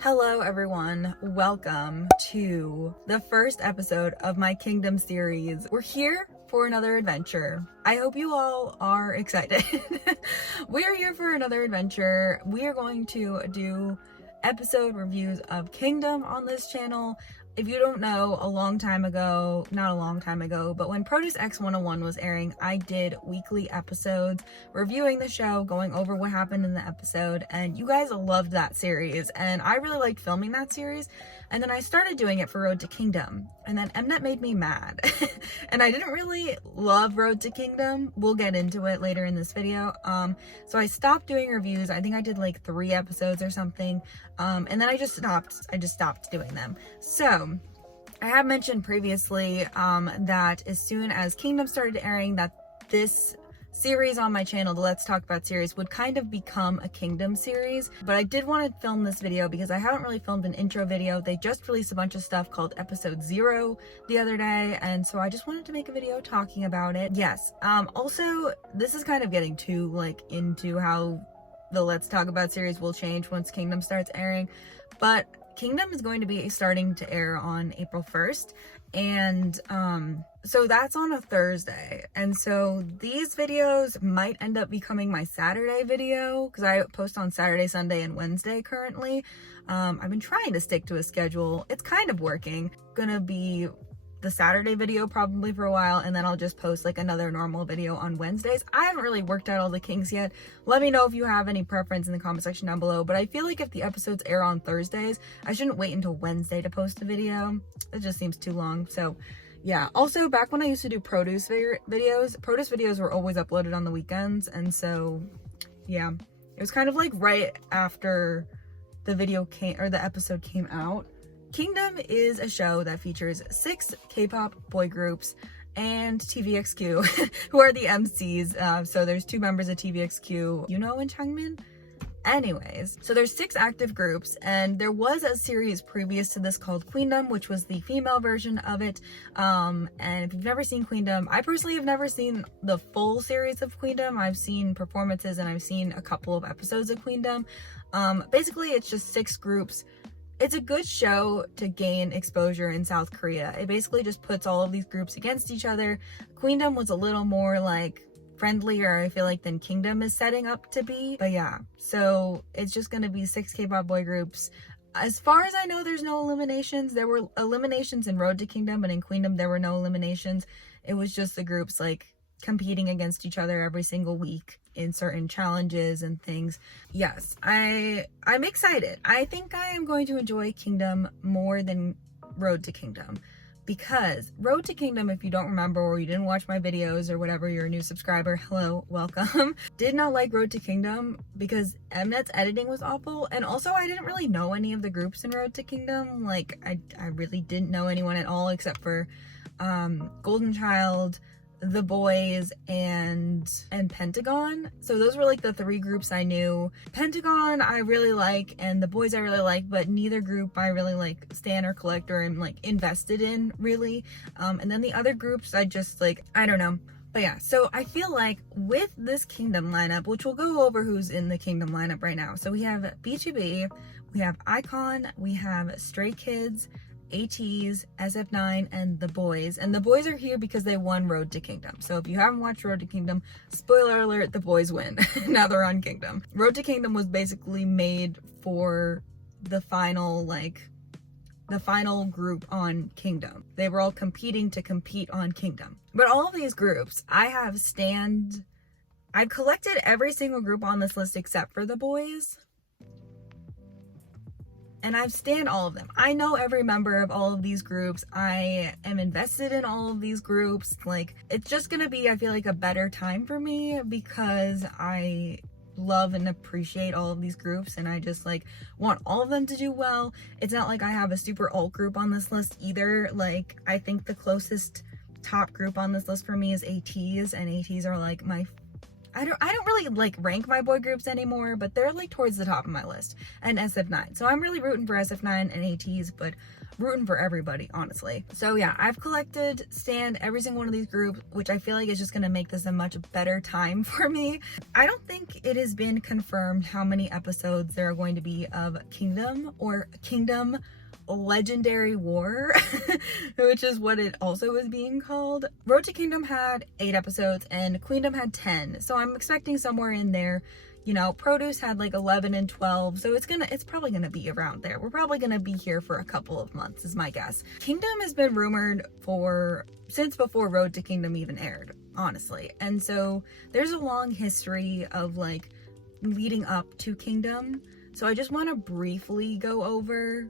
Hello everyone, welcome to the first episode of my Kingdom series. We're here for another adventure. I hope you all are excited. We are here for another adventure. We are going to do episode reviews of Kingdom on this channel. If you don't know, a long time ago, not a long time ago, but when Produce X 101 was airing, I did weekly episodes reviewing the show, going over what happened in the episode, and you guys loved that series, and I really liked filming that series. And then I started doing it for Road to Kingdom, and then Mnet made me mad. And I didn't really love Road to Kingdom. We'll get into it later in this video. So I stopped doing reviews. I think I did like 3 episodes or something. And then I just stopped doing them. So I have mentioned previously that as soon as Kingdom started airing, that this series on my channel, the Let's Talk About series, would kind of become a Kingdom series. But I did want to film this video because I haven't really filmed an intro video. They just released a bunch of stuff called episode 0 the other day, and so I just wanted to make a video talking about it. Yes, also this is kind of getting too like into how the Let's Talk About series will change once Kingdom starts airing, but Kingdom is going to be starting to air on April 1st, and so that's on a Thursday, and so these videos might end up becoming my Saturday video because I post on Saturday, Sunday, and Wednesday currently. I've been trying to stick to a schedule. It's kind of working. Gonna be the Saturday video probably for a while, and then I'll just post like another normal video on Wednesdays. I haven't really worked out all the kinks yet. Let me know if you have any preference in the comment section down below, but I feel like if the episodes air on Thursdays, I shouldn't wait until Wednesday to post a video. It just seems too long. So yeah, also back when I used to do produce videos were always uploaded on the weekends, and so yeah, it was kind of like right after the episode came out. Kingdom is a show that features 6 K-pop boy groups and TVXQ, who are the MCs. So there's 2 members of TVXQ, Yuno and Changmin. Anyways, so there's 6 active groups, and there was a series previous to this called Queendom, which was the female version of it. And if you've never seen Queendom, I personally have never seen the full series of Queendom. I've seen performances and I've seen a couple of episodes of Queendom. Basically, it's just 6 groups. It's a good show to gain exposure in South Korea. It basically just puts all of these groups against each other. Queendom was a little more like friendlier, I feel like, than Kingdom is setting up to be. But yeah, so it's just gonna be 6 K-pop boy groups. As far as I know, there's no eliminations. There were eliminations in Road to Kingdom, but in Queendom there were no eliminations. It was just the groups like competing against each other every single week in certain challenges and things. Yes, I'm excited. I think I am going to enjoy Kingdom more than Road to Kingdom, because Road to Kingdom, if you don't remember or you didn't watch my videos or whatever, you're a new subscriber, hello, welcome. Did not like Road to Kingdom because Mnet's editing was awful, and also I didn't really know any of the groups in Road to Kingdom. Like I really didn't know anyone at all except for Golden Child, The Boys, and Pentagon. So those were like the 3 groups I knew. Pentagon I really like, and The Boys I really like, but neither group I really like stan or collect or am like invested in really. And then the other groups I just like, I don't know. But yeah, so I feel like with this Kingdom lineup, which we'll go over who's in the Kingdom lineup right now. So we have BTOB, we have iKON, we have Stray Kids, ATEEZ, SF9, and The Boys. And The Boys are here because they won Road to Kingdom. So if you haven't watched Road to Kingdom, spoiler alert, The Boys win. Now they're on Kingdom. Road to Kingdom was basically made for the final group on Kingdom. They were all competing to compete on Kingdom. But all of these groups, I've collected every single group on this list except for The Boys. And I've stanned all of them. I know every member of all of these groups. I am invested in all of these groups. Like, it's just gonna be, I feel like, a better time for me because I love and appreciate all of these groups, and I just like want all of them to do well. It's not like I have a super alt group on this list either. Like, I think the closest top group on this list for me is ATEEZ, and ATEEZ are like I don't really like rank my boy groups anymore, but they're like towards the top of my list, and SF9. So I'm really rooting for SF9 and ATs, but rooting for everybody, honestly. So yeah, I've collected stand every single one of these groups, which I feel like is just gonna make this a much better time for me. I don't think it has been confirmed how many episodes there are going to be of Kingdom or Kingdom Legendary War, which is what it also is being called. Road to Kingdom had 8 episodes and Queendom had 10, so I'm expecting somewhere in there. You know, Produce had like 11 and 12, so it's probably gonna be around there. We're probably gonna be here for a couple of months is my guess. Kingdom has been rumored since before Road to Kingdom even aired, honestly, and so there's a long history of like leading up to Kingdom. So I just want to briefly go over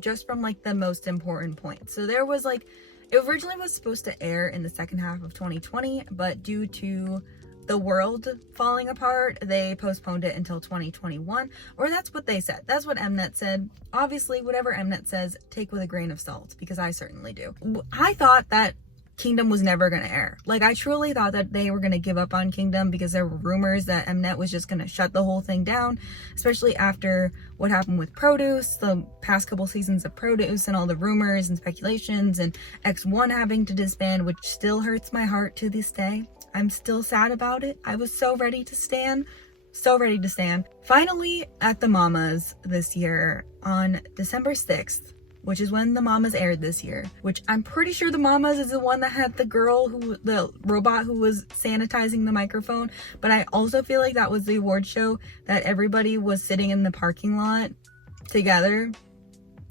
just from like the most important points. So there was like, it originally was supposed to air in the second half of 2020, but due to the world falling apart, they postponed it until 2021, or that's what they said. That's what Mnet said. Obviously, whatever Mnet says, take with a grain of salt, because I certainly do. I thought that Kingdom was never going to air. Like, I truly thought that they were going to give up on Kingdom because there were rumors that Mnet was just going to shut the whole thing down, especially after what happened with Produce, the past couple seasons of Produce, and all the rumors and speculations, and X1 having to disband, which still hurts my heart to this day. I'm still sad about it. I was so ready to stand. So ready to stand. Finally, at the Mamas this year on December 6th, which is when the Mamas aired this year, which I'm pretty sure the Mamas is the one that had the robot who was sanitizing the microphone, but I also feel like that was the award show that everybody was sitting in the parking lot together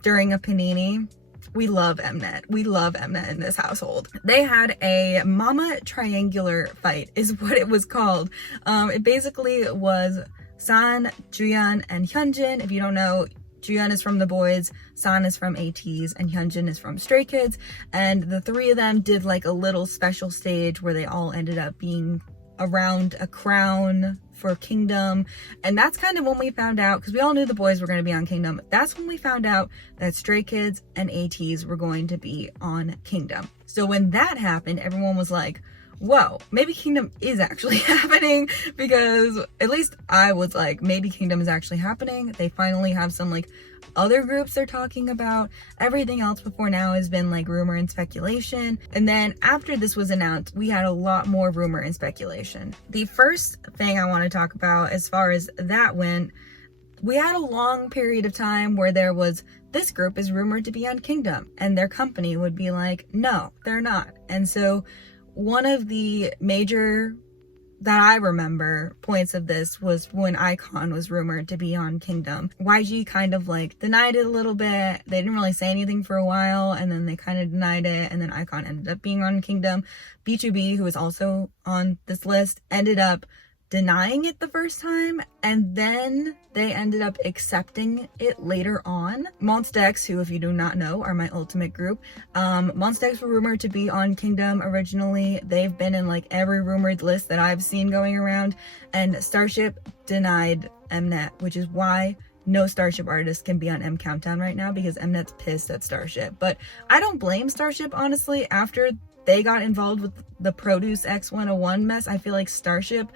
during a panini. We love Mnet. We love Mnet in this household. They had a Mama Triangular fight is what it was called. It basically was San, Juyeon, and Hyunjin. If you don't know, Juyeon is from The Boys, San is from ATs, and Hyunjin is from Stray Kids, and the three of them did like a little special stage where they all ended up being around a crown for Kingdom. And that's kind of when we found out, because we all knew The Boys were going to be on Kingdom, that's when we found out that Stray Kids and ATs were going to be on Kingdom. So when that happened, everyone was like, whoa, maybe Kingdom is actually happening, because at least I was like, maybe Kingdom is actually happening. They finally have some like other groups they're talking about. Everything else before now has been like rumor and speculation. And then after this was announced, we had a lot more rumor and speculation. The first thing I want to talk about as far as that went, we had a long period of time where there was, this group is rumored to be on Kingdom, and their company would be like, no, they're not. And so one of the major, that I remember, points of this was when iKON was rumored to be on Kingdom. YG kind of like denied it a little bit. They didn't really say anything for a while, and then they kind of denied it, and then iKON ended up being on Kingdom. B2B, who was also on this list, ended up denying it the first time, and then they ended up accepting it later on. Monsta X, who, if you do not know, are my ultimate group. Monsta X were rumored to be on Kingdom originally. They've been in like every rumored list that I've seen going around, and Starship denied Mnet, which is why no Starship artist can be on M Countdown right now, because Mnet's pissed at Starship. But I don't blame Starship, honestly. After they got involved with the Produce X101 mess, I feel like Starship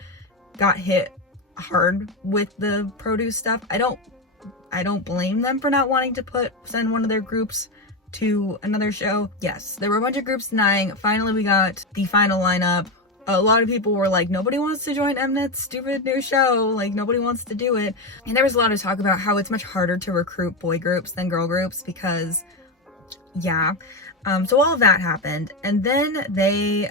got hit hard with the Produce stuff. I don't blame them for not wanting to send one of their groups to another show. Yes, there were a bunch of groups denying. Finally, we got the final lineup. A lot of people were like, nobody wants to join Mnet's stupid new show. Like, nobody wants to do it. And there was a lot of talk about how it's much harder to recruit boy groups than girl groups, because yeah. So all of that happened, and then they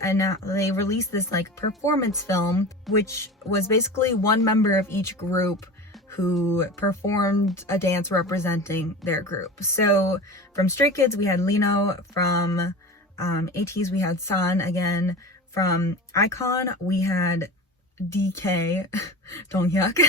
released this like performance film, which was basically one member of each group who performed a dance representing their group. So from Stray Kids, we had Lino. From ATs, we had San again. From iKON, we had DK, Donghyuk.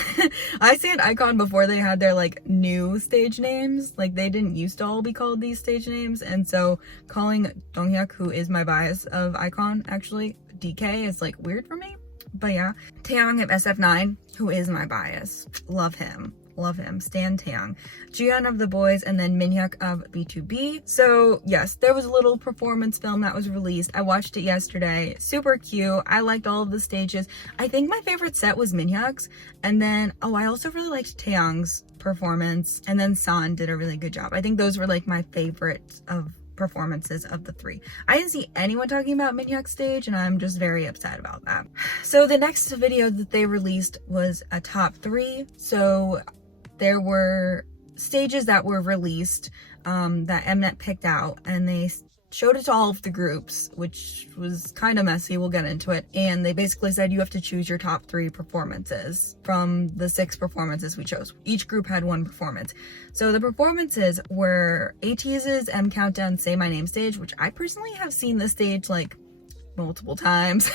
I said iKON before they had their like new stage names. Like, they didn't used to all be called these stage names, and so calling Donghyuk, who is my bias of iKON, actually DK, is like weird for me. But yeah, Taeyong of SF9, who is my bias, love him. love him. Stan Taeyang. Jiyeon of the boys, and then Minhyuk of B2B. So yes, there was a little performance film that was released. I watched it yesterday. Super cute. I liked all of the stages. I think my favorite set was Minhyuk's, and then I also really liked Taeyang's performance, and then San did a really good job. I think those were like my favorites of performances of the three. I didn't see anyone talking about Minhyuk's stage, and I'm just very upset about that. So the next video that they released was a top 3. So there were stages that were released that Mnet picked out, and they showed it to all of the groups, which was kind of messy. We'll get into it. And they basically said you have to choose your top 3 performances from the 6 performances we chose. Each group had 1 performance. So the performances were ATEEZ's M Countdown Say My Name stage, which I personally have seen this stage like multiple times.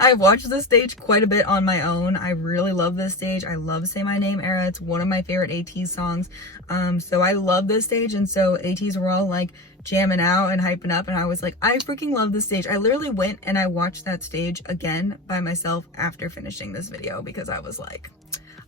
I've watched this stage quite a bit on my own. I really love this stage. I love Say My Name Era. It's one of my favorite ATEEZ songs. So I love this stage, and so ATEEZ were all like jamming out and hyping up, and I was like, I freaking love this stage. I literally went and I watched that stage again by myself after finishing this video because I was like,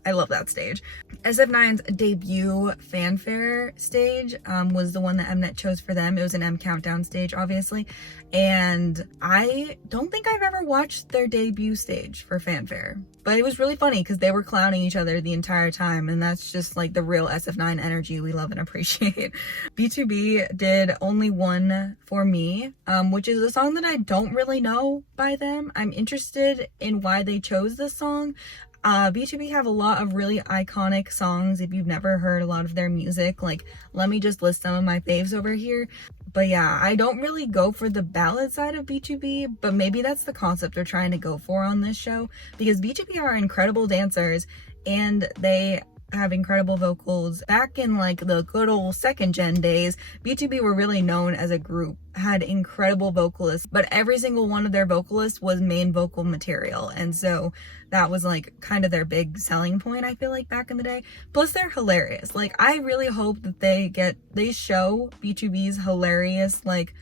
I love that stage. SF9's debut Fanfare stage was the one that Mnet chose for them. It was an M Countdown stage, obviously. And I don't think I've ever watched their debut stage for Fanfare. But it was really funny because they were clowning each other the entire time. And that's just like the real SF9 energy we love and appreciate. B2B did Only One For Me, which is a song that I don't really know by them. I'm interested in why they chose this song. B2B have a lot of really iconic songs. If you've never heard a lot of their music, like, let me just list some of my faves over here. But yeah, I don't really go for the ballad side of B2B, but maybe that's the concept they're trying to go for on this show, because B2B are incredible dancers and they have incredible vocals. Back in like the good old second gen days, B2B were really known as a group, had incredible vocalists, but every single one of their vocalists was main vocal material, and so that was like kind of their big selling point, I feel like, back in the day. Plus they're hilarious. Like, I really hope that they show B2B's hilarious like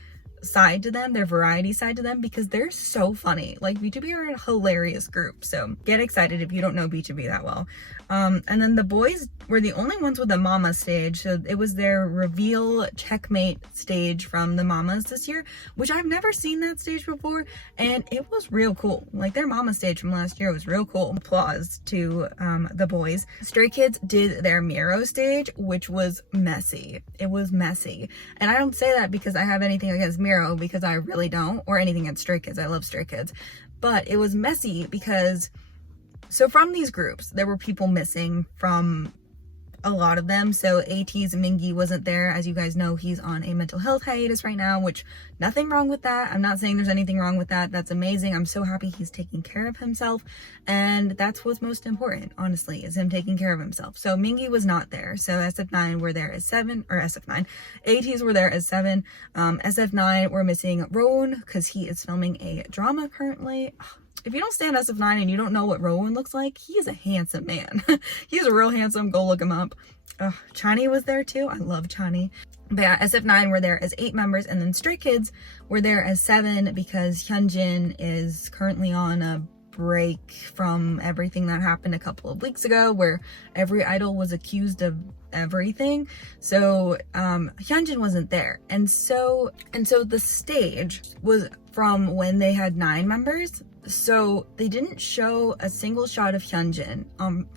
side to them, their variety side to them, because they're so funny. Like, B2B are a hilarious group, so get excited if you don't know B2B that well. And then the boys were the only ones with a mama stage, so it was their reveal checkmate stage from the mamas this year, which I've never seen that stage before, and it was real cool. Like, their mama stage from last year was real cool. Applause to the boys. Stray Kids did their Miro stage, which was messy. It was messy, and I don't say that because I have anything against Miro, because I really don't, or anything against Stray Kids. I love Stray Kids, but it was messy because, so from these groups, there were people missing from a lot of them. So ATEEZ Mingi wasn't there. As you guys know, he's on a mental health hiatus right now, which nothing wrong with that. I'm not saying there's anything wrong with that. That's amazing. I'm so happy he's taking care of himself. And that's what's most important, honestly, is him taking care of himself. So Mingi was not there. So SF9 were there as 7, or SF9. ATEEZ were there as 7. SF9 were missing Rowoon because he is filming a drama currently. If you don't stand SF9 and you don't know what Rowoon looks like, he is a handsome man. He's a real handsome. Go look him up. Chani was there too. I love Chani. But yeah, SF9 were there as 8 members, and then Stray Kids were there as 7 because Hyunjin is currently on a break from everything that happened a couple of weeks ago, where every idol was accused of everything. So Hyunjin wasn't there, and so the stage was from when they had 9 members. So they didn't show a single shot of Hyunjin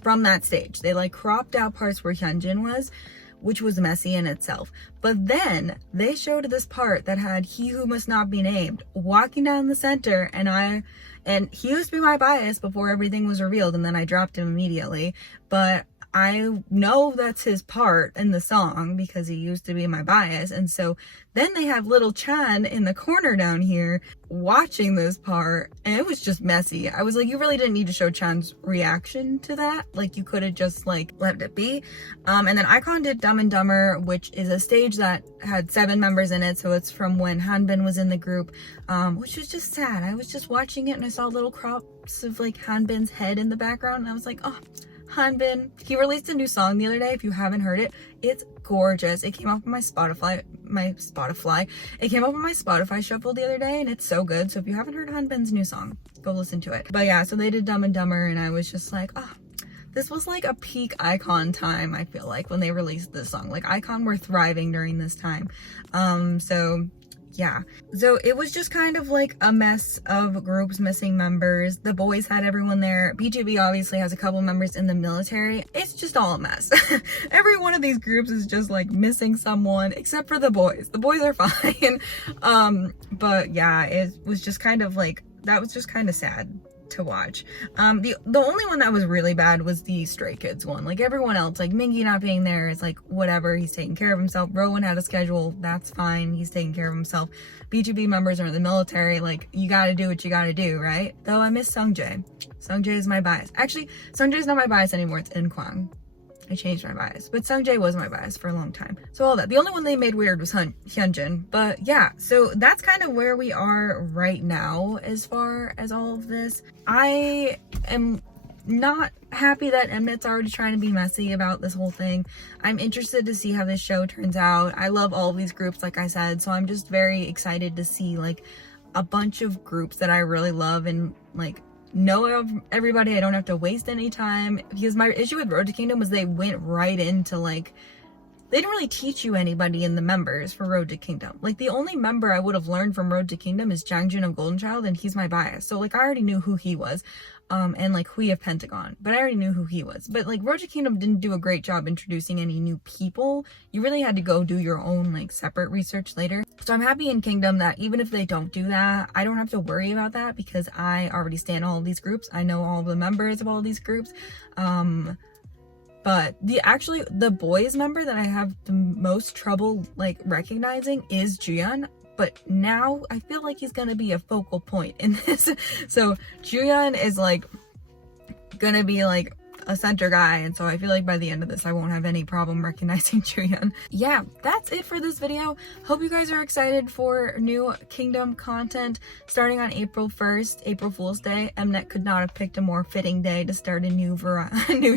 from that stage. They like cropped out parts where Hyunjin was, which was messy in itself. But then they showed this part that had He Who Must Not Be Named walking down the center, and he used to be my bias before everything was revealed, and then I dropped him immediately. But I know that's his part in the song because he used to be my bias. And so then they have little Chan in the corner down here watching this part, and it was just messy. I was like, you really didn't need to show Chan's reaction to that. Like, you could have just like let it be. And then iKON did Dumb and Dumber, which is a stage that had 7 members in it. So it's from when Hanbin was in the group, which was just sad. I was just watching it and I saw little crops of like Hanbin's head in the background, and I was like, oh, Hanbin. He released a new song the other day. If you haven't heard it, it's gorgeous. It came up on my Spotify. It came up on my Spotify shuffle the other day, and it's so good. So if you haven't heard Hanbin's new song, go listen to it. But yeah, so they did Dumb and Dumber, and I was just like, oh, this was like a peak Icon time, I feel like, when they released this song. Like Icon were thriving during this time. So yeah, so it was just kind of like a mess of groups missing members. The boys had everyone there. BGB obviously has a couple members in the military. It's just all a mess. Every one of these groups is just like missing someone, except for the boys. The boys are fine. But yeah, it was just kind of like, that was just kind of sad to watch. The only one that was really bad was the Stray Kids one. Like everyone else, like Mingy not being there is like whatever, he's taking care of himself. Rowan had a schedule, that's fine, he's taking care of himself. BGB members are in the military, like you gotta do what you gotta do, right? Though I miss Sungjae. Sungjae is my bias. Actually, Sungjae is not my bias anymore, it's Inkwang. I changed my bias, but Sungjae was my bias for a long time. So all that. The only one they made weird was Hyunjin. But yeah, so that's kind of where we are right now as far as all of this. I am not happy that Mnet's already trying to be messy about this whole thing. I'm interested to see how this show turns out. I love all of these groups, like I said, so I'm just very excited to see like a bunch of groups that I really love and like know of everybody. I don't have to waste any time, because my issue with Road to Kingdom was they went right into like, they didn't really teach you anybody in the members for Road to Kingdom. Like the only member I would have learned from Road to Kingdom is Jangjun of Golden Child, and he's my bias, so like I already knew who he was. And like Hui of Pentagon, but I already knew who he was. But like Road to Kingdom didn't do a great job introducing any new people. You really had to go do your own like separate research later. So I'm happy in Kingdom that even if they don't do that, I don't have to worry about that, because I already stand all of these groups. I know all the members of all these groups. But the boys member that I have the most trouble like recognizing is Juyeon. But now I feel like he's gonna be a focal point in this. So Juyeon is like gonna be like a center guy, and so I feel like by the end of this I won't have any problem recognizing Juyeon. Yeah, that's it for this video. Hope you guys are excited for new Kingdom content starting on April 1st, April Fool's Day. Mnet could not have picked a more fitting day to start a new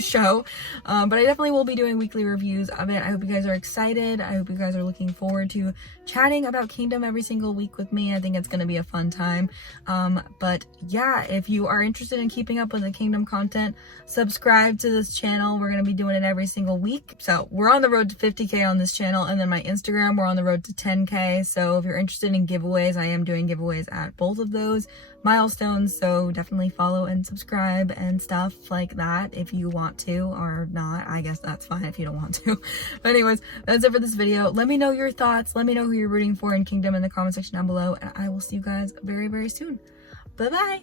show, but I definitely will be doing weekly reviews of it. I hope you guys are excited. I hope you guys are looking forward to chatting about Kingdom every single week with me. I think it's going to be a fun time. But yeah, if you are interested in keeping up with the Kingdom content, subscribe to this channel. We're going to be doing it every single week. So we're on the road to 50k on this channel, and then my Instagram, we're on the road to 10k. So if you're interested in giveaways, I am doing giveaways at both of those milestones, so definitely follow and subscribe and stuff like that if you want to, or not. I guess that's fine if you don't want to. But anyways, that's it for this video. Let me know your thoughts. Let me know who you're rooting for in Kingdom in the comment section down below, and I will see you guys very, very soon. Bye bye.